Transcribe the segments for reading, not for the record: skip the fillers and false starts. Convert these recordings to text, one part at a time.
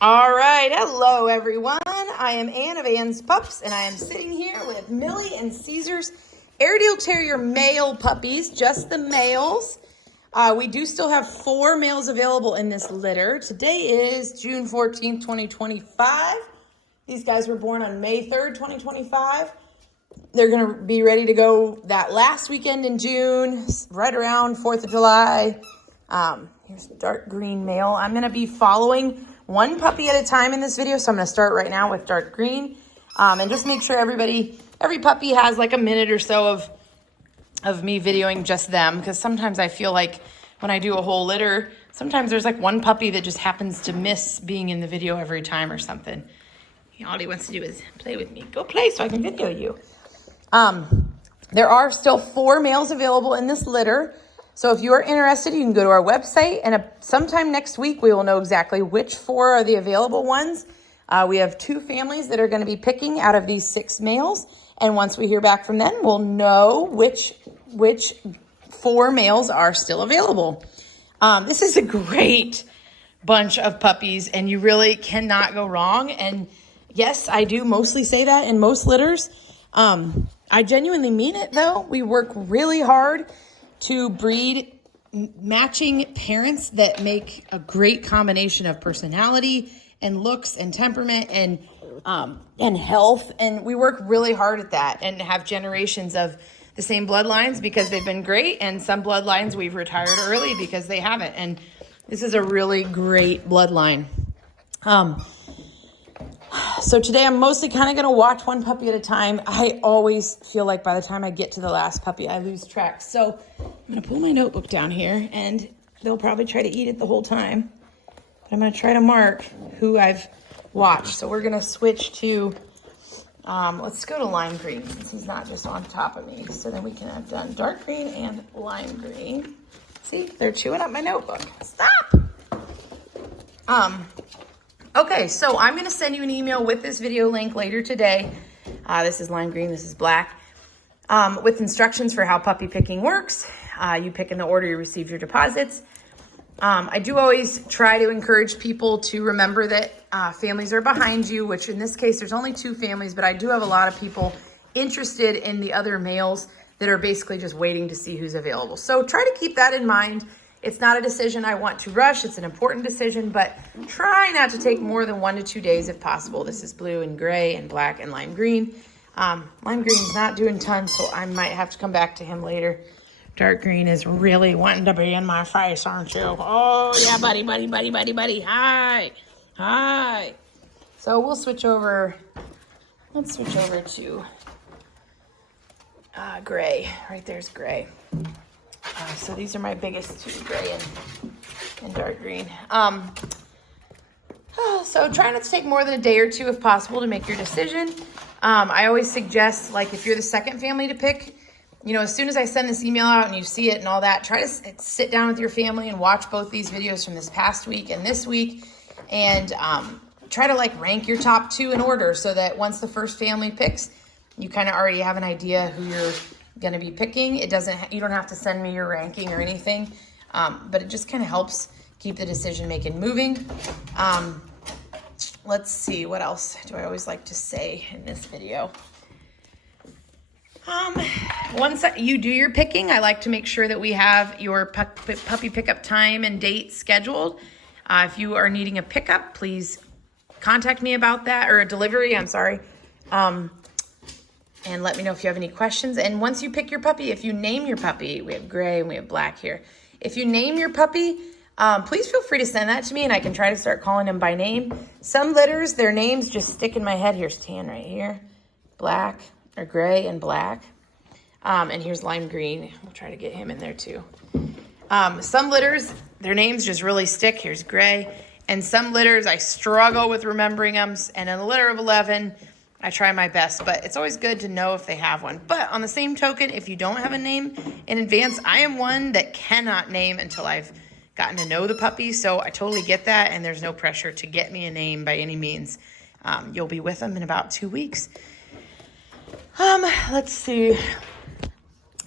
All right, hello everyone. I am Ann of Ann's Pups, and I am sitting here with Millie and Caesar's Airedale Terrier male puppies, just the males. We do still have 4 males available in this litter. Today is June 14th, 2025. These guys were born on May 3rd, 2025. They're going to be ready to go that last weekend in June, right around 4th of July. Here's the dark green male. I'm going to be following one puppy at a time in this video, so I'm going to start right now with dark green. And just make sure every puppy has like a minute or so of me videoing just them, because sometimes I feel like when I do a whole litter, sometimes there's like one puppy that just happens to miss being in the video every time or something. All he wants to do is play with me. Go play so I can video you. There are still 4 males available in this litter. So if you are interested, you can go to our website, and sometime next week, we will know exactly which 4 are the available ones. We have 2 families that are going to be picking out of these 6 males. And once we hear back from them, we'll know which 4 males are still available. This is a great bunch of puppies, and you really cannot go wrong. And yes, I do mostly say that in most litters. I genuinely mean it, though. We work really hard to breed matching parents that make a great combination of personality and looks and temperament and health. And we work really hard at that and have generations of the same bloodlines because they've been great. And some bloodlines we've retired early because they haven't. And this is a really great bloodline. So today I'm mostly kind of going to watch one puppy at a time. I always feel like by the time I get to the last puppy, I lose track. So I'm going to pull my notebook down here, and they'll probably try to eat it the whole time. But I'm going to try to mark who I've watched. So we're going to switch to, let's go to lime green since he's not just on top of me. So then we can have done dark green and lime green. See, they're chewing up my notebook. Stop! Okay, so I'm going to send you an email with this video link later today. This is lime green, this is black, with instructions for how puppy picking works. You pick in the order you receive your deposits. I do always try to encourage people to remember that families are behind you, which in this case, there's only 2 families, but I do have a lot of people interested in the other males that are basically just waiting to see who's available. So try to keep that in mind. It's not a decision I want to rush. It's an important decision, but try not to take more than 1 to 2 days if possible. This is blue and gray and black and lime green. Lime green is not doing tons, so I might have to come back to him later. Dark green is really wanting to be in my face, aren't you? Oh, yeah, buddy, buddy, buddy, buddy, buddy. Hi. Hi. So we'll switch over. Let's switch over to gray. Right there's gray. So these are my biggest 2, gray and dark green. So try not to take more than a day or 2 if possible to make your decision. I always suggest, like, if you're the second family to pick, you know, as soon as I send this email out and you see it and all that, try to sit down with your family and watch both these videos from this past week and this week, and try to like rank your top 2 in order so that once the first family picks, you kind of already have an idea who you're going to be picking. You don't have to send me your ranking or anything, but it just kind of helps keep the decision making moving. Let's see, what else do I always like to say in this video? Once you do your picking, I like to make sure that we have your puppy pickup time and date scheduled. If you are needing a pickup, please contact me about that, or a delivery, I'm sorry. And let me know if you have any questions. And once you pick your puppy, if you name your puppy, we have gray and we have black here. If you name your puppy, please feel free to send that to me and I can try to start calling them by name. Some litters, their names just stick in my head. Here's tan right here, black or gray and black. And here's lime green. We'll try to get him in there too. Some litters, their names just really stick. Here's gray. And some litters, I struggle with remembering them. And in a litter of 11, I try my best, but it's always good to know if they have one. But on the same token, if you don't have a name in advance, I am one that cannot name until I've gotten to know the puppy. So I totally get that, and there's no pressure to get me a name by any means. You'll be with them in about 2 weeks. Let's see.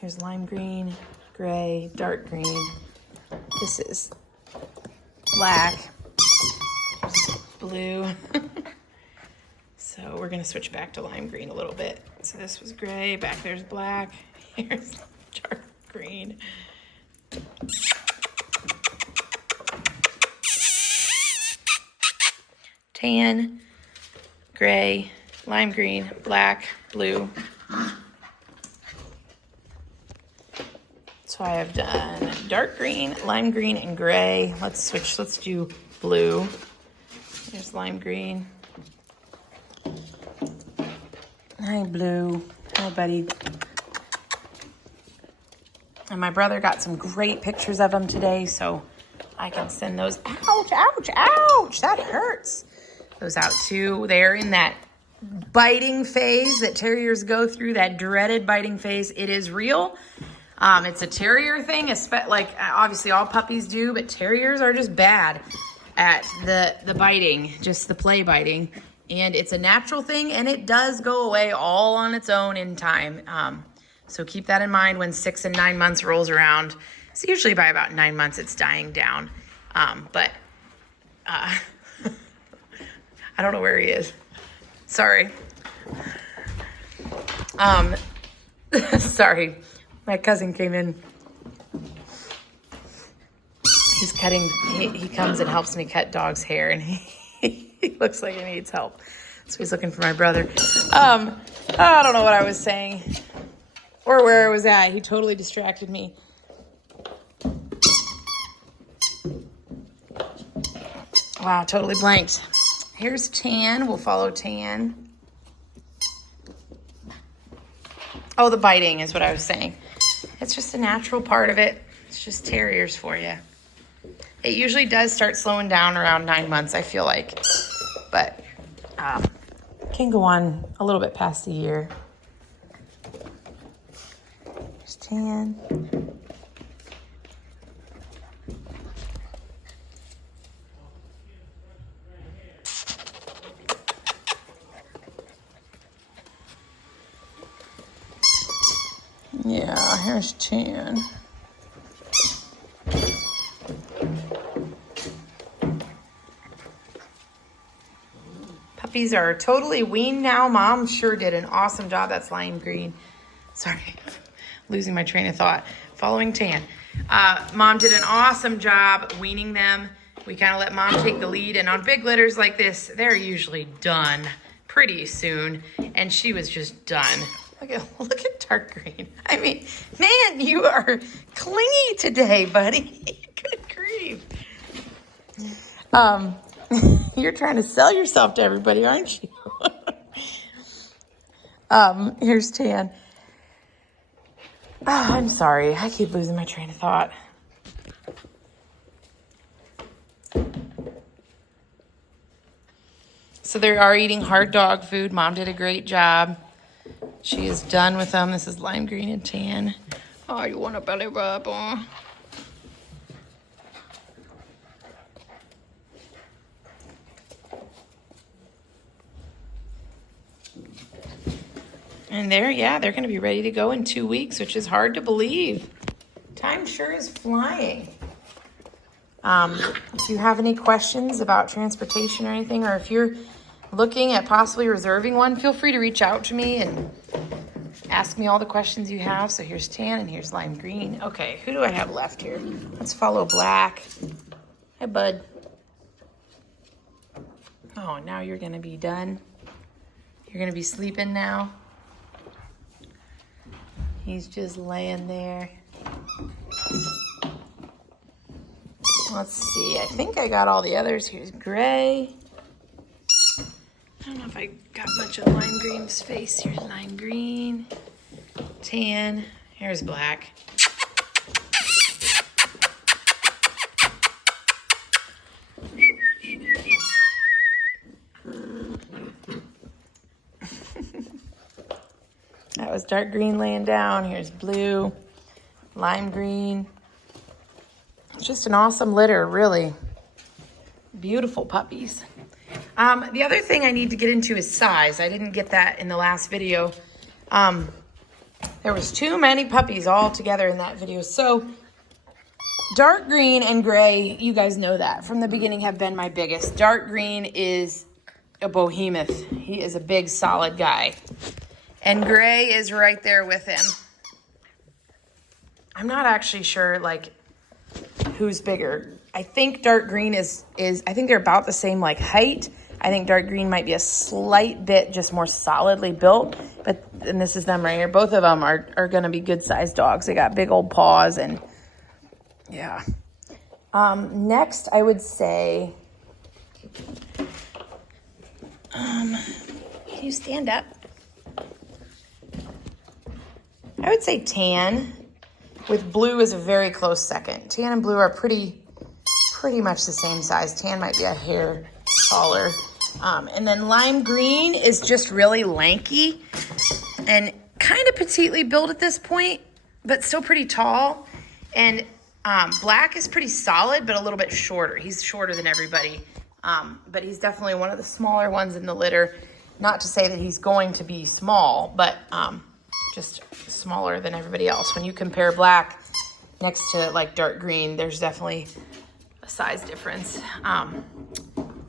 Here's lime green, gray, dark green. This is black. blue. So we're gonna switch back to lime green a little bit. So this was gray, back there's black, here's dark green. Tan, gray, lime green, black, blue. So I have done dark green, lime green, and gray. Let's switch, let's do blue. There's lime green. Hi, Blue. Hi, buddy. And my brother got some great pictures of him today, so I can send those. Ouch, ouch, ouch. That hurts. Those out too. They're in that biting phase that terriers go through, that dreaded biting phase. It is real. It's a terrier thing, like obviously all puppies do, but terriers are just bad at the biting, just the play biting. And it's a natural thing, and it does go away all on its own in time. So keep that in mind when 6 and 9 months rolls around. It's usually by about 9 months it's dying down. I don't know where he is. Sorry. Sorry. My cousin came in. He's cutting, he comes and helps me cut dog's hair, and he looks like he needs help. So he's looking for my brother. I don't know what I was saying or where I was at. He totally distracted me. Wow, totally blanked. Here's Tan. We'll follow Tan. Oh, the biting is what I was saying. It's just a natural part of it. It's just terriers for you. It usually does start slowing down around 9 months, I feel like. But can go on a little bit past a year. There's Tan. Yeah, here's Tan. Puppies are totally weaned now. Mom sure did an awesome job. That's lime green. Sorry, losing my train of thought. Following Tan. Mom did an awesome job weaning them. We kind of let Mom take the lead. And on big litters like this, they're usually done pretty soon. And she was just done. Look at dark green. I mean, man, you are clingy today, buddy. Good grief. You're trying to sell yourself to everybody, aren't you? Here's Tan. Oh, I'm sorry. I keep losing my train of thought. So they are eating hard dog food. Mom did a great job. She is done with them. This is lime green and Tan. Oh, you want a belly rub? Oh. And they're going to be ready to go in 2 weeks, which is hard to believe. Time sure is flying. If you have any questions about transportation or anything, or if you're looking at possibly reserving one, feel free to reach out to me and ask me all the questions you have. So here's Tan and here's lime green. Okay, who do I have left here? Let's follow Black. Hi, bud. Oh, now you're going to be done. You're going to be sleeping now. He's just laying there. Let's see. I think I got all the others. Here's Gray. I don't know if I got much of lime green's face. Here's lime green. Tan. Here's Black. That was dark green laying down. Here's Blue, lime green. It's just an awesome litter, really. Beautiful puppies. The other thing I need to get into is size. I didn't get that in the last video. There was too many puppies all together in that video. So Dark green and gray, you guys know that from the beginning, have been my biggest. Dark green is a behemoth. He is a big, solid guy. And gray is right there with him. I'm not actually sure, like, who's bigger. I think dark green is I think they're about the same, like, height. I think dark green might be a slight bit just more solidly built. And this is them right here. Both of them are going to be good-sized dogs. They got big old paws and, yeah. Next, I would say, can you stand up? I would say tan with blue is a very close second. Tan and blue are pretty much the same size. Tan might be a hair taller. And then lime green is just really lanky and kind of petitely built at this point, but still pretty tall. And black is pretty solid, but a little bit shorter. He's shorter than everybody, but he's definitely one of the smaller ones in the litter. Not to say that he's going to be small, but just smaller than everybody else. When you compare black next to like dark green, there's definitely a size difference.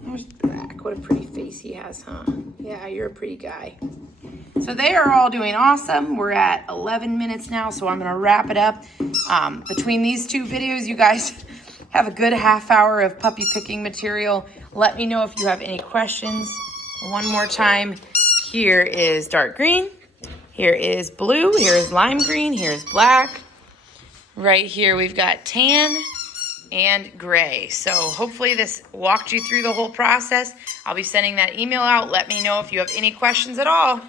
There's black. What a pretty face he has, huh? Yeah, you're a pretty guy. So they are all doing awesome. We're at 11 minutes now, so I'm going to wrap it up. Between these two videos, you guys have a good half hour of puppy picking material. Let me know if you have any questions. One more time. Here is dark green. Here is blue. Here is lime green. Here is black. Right here we've got tan and gray. So hopefully this walked you through the whole process. I'll be sending that email out. Let me know if you have any questions at all.